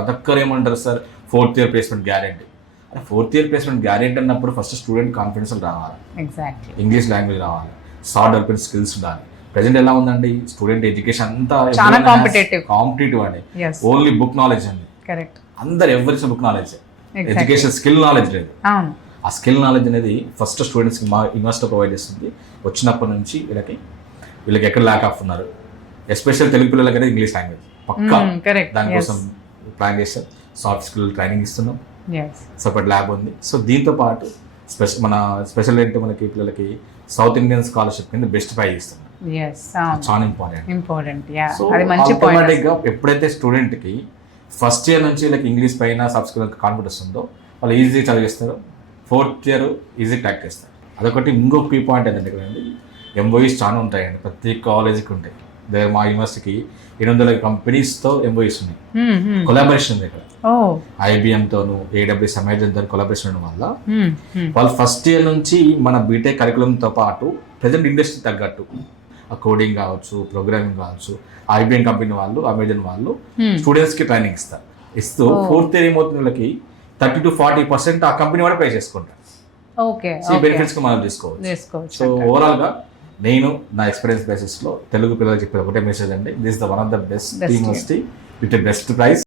ప్రతి ఒక్కరు ఏమంటారు sir 4th year placement guarantee. 4th year placement guarantee అన్నప్పుడు ఫస్ట్ స్టూడెంట్ కాన్ఫిడెన్స్ రావాలి, ఎగ్జాక్ట్లీ ఇంగ్లీష్ లాంగ్వేజ్ రావాలి, సాఫ్ట్ డెవలప్మెంట్ స్కిల్స్ ఉండాలి. ప్రజెంట్ ఎలా ఉందండి స్టూడెంట్ ఎడ్యుకేషన్ అంతా చాలా కాంపిటేటివ్ అండి. ఓన్లీ బుక్ నాలెడ్జ్ అండి. కరెక్ట్. అందరు ఎవరికి book knowledge, education skill knowledge లేదు. ఆ స్కిల్ నాలెడ్జ్ అనేది ఫస్ట్ స్టూడెంట్స్కి మా యూనివర్సిటీ ప్రొవైడ్ చేస్తుంది. వచ్చినప్పటి నుంచి వీళ్ళకి ఎక్కడ ల్యాక్ ఆఫ్ ఉన్నారు, ఎస్పెషల్ తెలుగు పిల్లలకైతే ఇంగ్లీష్ లాంగ్వేజ్ పక్కా. దానికోసం ప్లాన్ చేస్తాం, సాఫ్ట్ స్కిల్ ట్రైనింగ్ ఇస్తున్నాం, సపరేట్ ల్యాబ్ ఉంది. సో దీంతో పాటు మన స్పెషల్ ఏంటంటే మనకి పిల్లలకి సౌత్ ఇండియన్ స్కాలర్షిప్ కింద బెస్ట్ ప్రైజ్ ఇస్తున్నాం. చాలా ఇంపార్టెంట్. సో ఆటోమేటిక్గా ఎప్పుడైతే స్టూడెంట్కి ఫస్ట్ ఇయర్ నుంచి వీళ్ళకి ఇంగ్లీష్ పైన సాఫ్ట్ స్కిల్ కాన్ఫిడెన్స్ ఉందో వాళ్ళు ఈజీ చదివిస్తారు, 4th ఇయర్ ఈజీ క్రాక్ చేస్తారు. అదొకటి. ఇంకొక కీ పాయింట్ ఏంటంటే కదండి, ఎంఓఈస్ చాలా ఉంటాయండి, ప్రతి కాలేజీకి ఉంటాయి. మా యూనివర్సిటీకి 800 కంపెనీస్తో ఎంఓఈస్ ఉన్నాయి. కొలాబరేషన్ ఉంది ఇక్కడ, IBM తోను, AWS, Amazon తో కొలాబరేషన్ ఉండడం వల్ల వాళ్ళు ఫస్ట్ ఇయర్ నుంచి మన బీటెక్ కరికులంతో పాటు ప్రజెంట్ ఇండస్ట్రీ తగ్గట్టు ఆ కోడింగ్ కావచ్చు, ప్రోగ్రామింగ్ కావచ్చు, IBM కంపెనీ వాళ్ళు, Amazon వాళ్ళు స్టూడెంట్స్కి ట్రైనింగ్ ఇస్తూ 4th ఇయర్ ఏమవుతుంది వీళ్ళకి 30 to 40% ఆ కంపెనీ వాడు పే చేసుకుంటారు. బెనిఫిట్స్ మనం తీసుకోవచ్చు. సో ఓవరాల్గా నేను నా ఎక్స్పీరియన్స్ బేసిస్లో తెలుగు పిల్లలకు చెప్పేది ఒకటే మెసేజ్ అండి, this the one of the best university with best price.